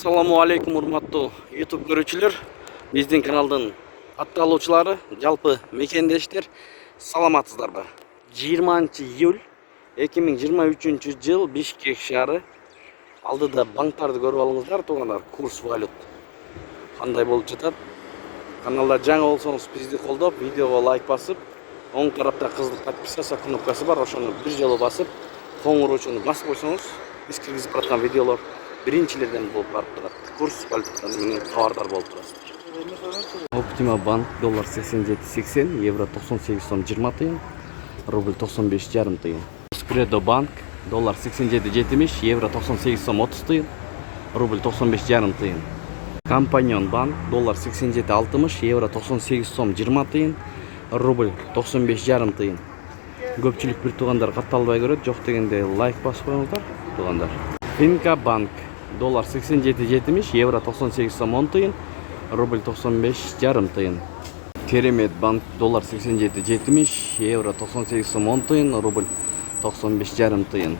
Assalamu alaikum урматтуу YouTube көрүүчүлөр. Биздин каналдын атталуучулары, жалпы мекендештер, саламатсыздарбы? 20-июль 2023-жыл Бишкек шаары. Алдыда банктарды көрүп алыңыздар, туугандар. Курс валют кандай болуп жатат? Каналда жаңы болсоңуз бизди колдоп, видеого лайк басып, оң тарапта кызыл подписка кнопкасы бар, ошону бир жолу басып, коңуроочуну басып койсоңуз, биз киргизип бараткан видеолор биринчилерден болуп барып турат. Курс валютадан менен кабардар болуп турасыздар. Optima Bank доллар 87.80, евро 98 сом 20 тыйын, рубль 95,5 тыйын. Credo Bank доллар 87.70, евро 98 сом 30 тыйын, рубль 95,5 тыйын. Компаньон Банк доллар 87.60, евро 98 сом 20 тыйын, рубль 95,5 тыйын. Көпчүлүк бир туугандар катталбай көрөт, жок дегенде лайк басып коюңуздар, туугандар. Finca Bank доллар 87.70, евро 98 сом 10 тыйын, рубль 95,5 тыйын. Керемет Банк доллар 87.70, евро 98 сом 10 тыйын, рубль 95,5 тыйын.